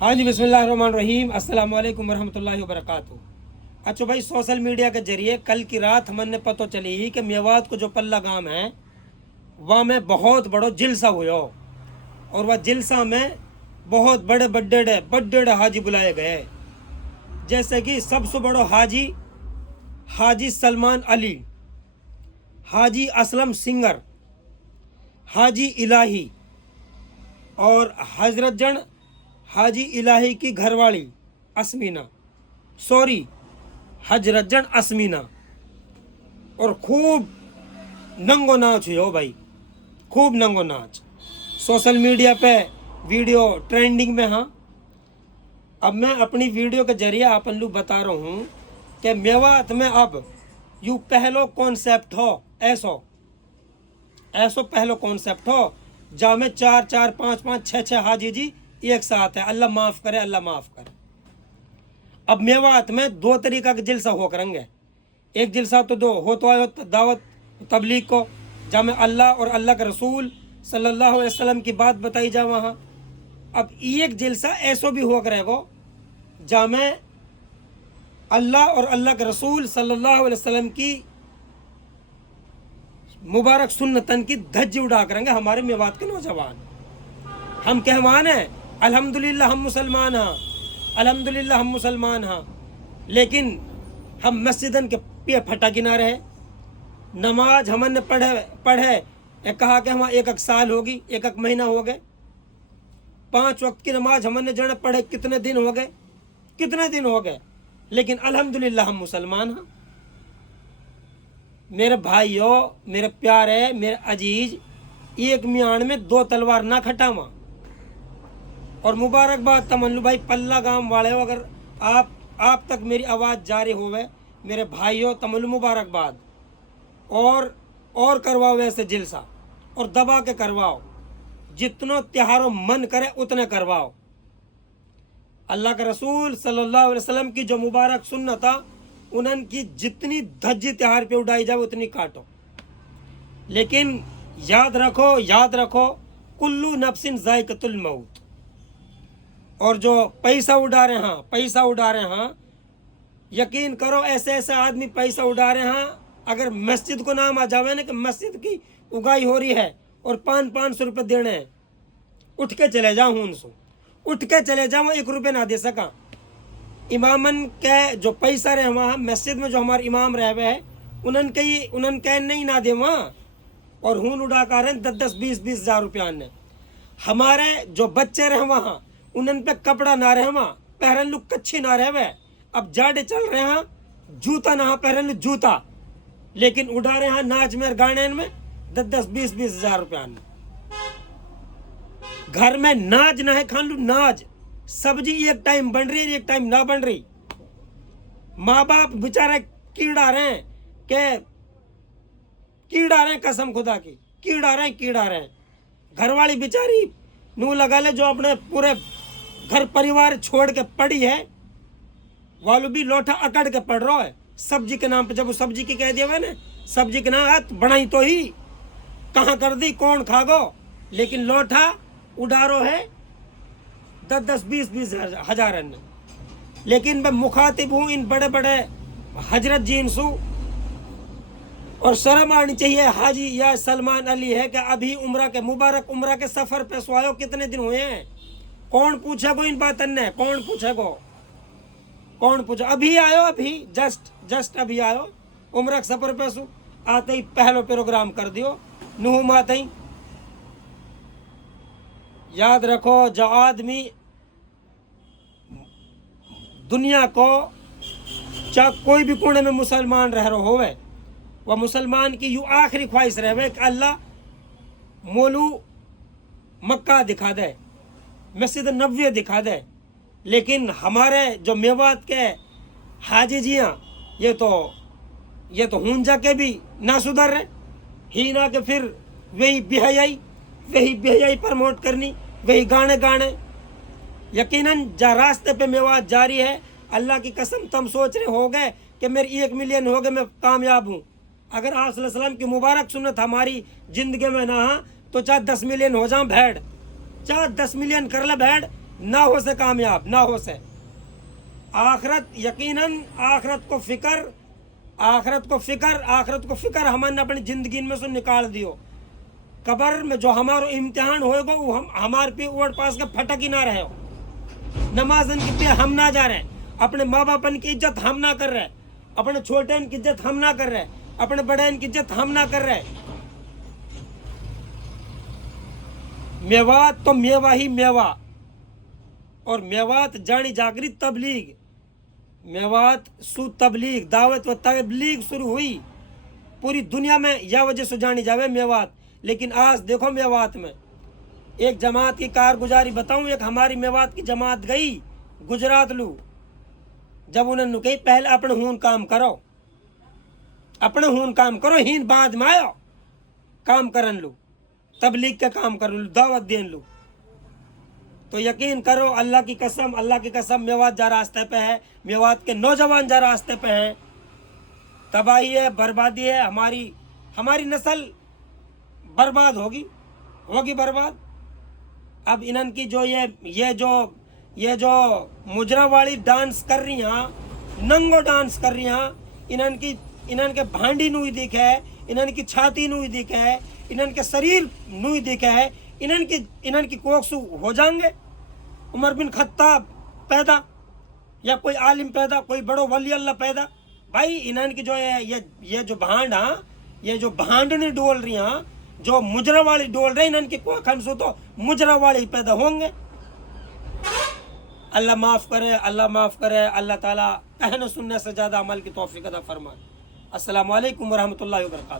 हाँ जी, बिस्मिल्लाहिर्रहमानिर्रहीम, अस्सलाम वालेकुम वरहमतुल्लाहि वबरकातुहू। अच्छा भाई, सोशल मीडिया के जरिए कल की रात हमने पता चली ही कि मेवात को जो पल्ला गांव है वहाँ में बहुत बड़ो जिलसा हुआ और वह जिलसा में बहुत बड़े बड्डे बड्डे हाजी बुलाए गए, जैसे कि सबसे बड़ो हाजी हाजी सलमान अली, हाजी असलम सिंगर, हाजी इलाही और हजरत जन हाजी इलाही की घरवाली असमीना, सॉरी हजरत जन असमीना। और खूब नंगो नाच हो भाई, खूब नंगो नाच सोशल मीडिया पे वीडियो ट्रेंडिंग में। हाँ, अब मैं अपनी वीडियो के जरिए आप लोग बता रहा हूँ कि मेवात में अब यू पहलो कॉन्सेप्ट हो, ऐसो ऐसो पहलो कॉन्सेप्ट हो जहाँ में 4 4 5 5 6 6 हाजी जी एक साथ है। अल्लाह माफ़ करे, अल्लाह माफ़ करे। अब मेवात में दो तरीका के जिलसा हो करेंगे। एक जिलसा तो दो हो तो आयो दावत तबलीग को, जहाँ में अल्लाह और अल्लाह के रसूल सल्लल्लाहु अलैहि वसल्लम की बात बताई जाए वहाँ। अब एक जिलसा ऐसो भी हो करेगो जहाँ में अल्लाह और अल्लाह के रसूल सल्लल्लाहु अलैहि वसल्लम की मुबारक सुन्नतन की धज्जी उड़ा करेंगे हमारे मेवात के नौजवान। हम कहमान हैं अल्हम्दुलिल्लाह हम मुसलमान हाँ, अल्हम्दुलिल्लाह हम मुसलमान हाँ, लेकिन हम मस्जिदन के पे फटा किना रहे। नमाज हमने पढ़े पढ़े कहा कि हम एक साल होगी, एक महीना हो गए। 5 वक्त की नमाज हमने जन पढ़े कितने दिन हो गए, कितने दिन हो गए, लेकिन अल्हम्दुलिल्लाह हम मुसलमान हाँ। मेरे भाइयों, मेरे प्यारे, मेरे अजीज, एक मियान में दो तलवार ना खटावा। और मुबारकबाद तमन्नू भाई पल्ला गांव वाले हो, अगर आप तक मेरी आवाज़ जारी होवे मेरे भाइयों, तमन्नू मुबारकबाद। और करवाओ वैसे जिलसा और दबा के करवाओ, जितनो त्योहारों मन करे उतने करवाओ। अल्लाह के रसूल सल्लल्लाहु अलैहि वसल्लम की जो मुबारक सुन्नत था, उनकी जितनी धज्जी त्योहार पे उड़ाई जाए उतनी काटो। लेकिन याद रखो कुल्लू नफ्सिन जायकतुल मौत। और जो पैसा उड़ा रहे हैं, यकीन करो ऐसे ऐसे आदमी पैसा उड़ा रहे हैं। अगर मस्जिद को नाम आ जावे ना कि मस्जिद की उगाई हो रही है और 500 रुपये देने हैं, उठ के चले जाओ, उनसे उठ के चले जाओ, 1 रुपये ना दे सका। इमामन के जो पैसा रहे वहाँ मस्जिद में जो हमारे इमाम रहे हुए है, उनके नहीं ना दे वहाँ, और हून उड़ा कर रहे 10 20 हज़ार रुपया ने। हमारे जो बच्चे रहे वहाँ उन पे कपड़ा ना रहे वहाँ, पहरन लू कच्छी ना रहे हुए। अब जाड़े चल रहे हैं, जूता ना पहरन लू जूता, लेकिन उड़ा रहे हैं नाच में गाने में 10 20 हज़ार रुपया ने। घर में नाच ना है, खान लू नाच, सब्जी एक टाइम बन रही है, एक टाइम ना बन रही। माँ बाप बेचारे कीड़ा रहे हैं, कसम खुदा की कीड़ा रहे हैं। घरवाली बेचारी नू लगा ले, जो अपने पूरे घर परिवार छोड़ के पड़ी है, वालू भी लोटा अकड़ के पड़ रहा है सब्जी के नाम पे। जब वो सब्जी की कह दिया ना, सब्जी के नाम हाथ बनाई तो ही कहाँ कर दी, कौन खागो, लेकिन लोटा उड़ारो है 10 20 हज़ार ने। लेकिन मैं मुखातिब हूँ इन बड़े बड़े हजरत जी इनसू, और शर्म आनी चाहिए हाजी या सलमान अली है कि अभी मुबारक उम्र के सफर पे सुहायो कितने दिन हुए हैं। कौन पूछेगो इन बातन ने, कौन पूछे? अभी आयो, अभी जस्ट अभी आयो उम्र के सफर पे सु आते ही पहलो प्रोग्राम कर दियो नूह माते ही। याद रखो, जो आदमी दुनिया को चाहे कोई भी कोने में मुसलमान रह रहा होवे, वह मुसलमान की यू आखिरी ख्वाहिश रहे कि अल्लाह मोलू मक्का दिखा दे, मस्जिद नबवी दिखा दे। लेकिन हमारे जो मेवात के हाजी जियाँ ये तो हुंजा के भी ना सुधर रहे ही ना, के फिर वही बेहयाई प्रमोट करनी, वही गाने। यकीनन जा रास्ते पे मेवात जारी है। अल्लाह की कसम, तुम सोच रहे हो गए कि मेरी 1 मिलियन हो गए, मैं कामयाब हूँ। अगर आप सल्लल्लाहु अलैहि वसल्लम की मुबारक सुन्नत हमारी ज़िंदगी में ना तो चाहे 10 मिलियन हो जाए भेड़, चाहे 10 मिलियन कर ले भेड़, ना हो से कामयाब, ना हो से आखरत, यकीनन आखरत को फिक्र, आखरत को फिक्र, आखरत को फिक्र हमने अपनी जिंदगी में से निकाल दियो। कब्र में जो हमारो इम्तिहान होएगा वो हमारे पे ओढ़ पास के फटक ही ना रहे हो। नमाजन की पे हम ना जा रहे, अपने माँ बापन की इज्जत हम ना कर रहे, अपने छोटे की इज्जत हम ना कर रहे, अपने बड़े की इज्जत हम ना कर रहे। मेवात तो मेवा ही मेवा, और मेवात जानी जागृत तबलीग, मेवात सु तबलीग, दावत व तबलीग शुरू हुई पूरी दुनिया में, यह वजह से जानी जावे मेवात। लेकिन आज देखो मेवात में एक जमात की कारगुजारी बताऊं। एक हमारी मेवात की जमात गई गुजरात लू, जब उन्होंने कही पहले अपने हून काम करो, अपने हून काम करो, हीन बाद में आयो काम करन लू, तबलीग का काम कर लू, दावत देन लू। तो यकीन करो अल्लाह की कसम, अल्लाह की कसम, मेवात जा रास्ते पे है, मेवात के नौजवान जा रास्ते पे हैं। तबाही है, बर्बादी है, हमारी नस्ल बर्बाद होगी बर्बाद। अब इन्हन की जो ये जो मुजरा वाली डांस कर रही हैं, नंगो डांस कर रही हैं, इन्हन के भांडी नुई दिखे है, इन्हन की छाती नुई दिखे है, इन्हन के शरीर नुई दिखे है, इन्हन की कोक्सू हो जाएंगे। उमर बिन खत्ताब पैदा, या कोई आलिम पैदा, कोई बड़ो वली अल्लाह पैदा। भाई इन्हन की जो है ये जो भांड, ये जो भांडनी डोल रही हैं, जो मुजरा वाली डोल रहे, इन्हन की कोई खनसू तो मुजरा वाली पैदा होंगे। अल्लाह माफ करे, अल्लाह माफ करे, अल्लाह ताला कहने सुनने से ज्यादा अमल की तौफीक अता फरमाए। अस्सलामु अलैकुम वरहमतुल्लाहि वबरकातुहू।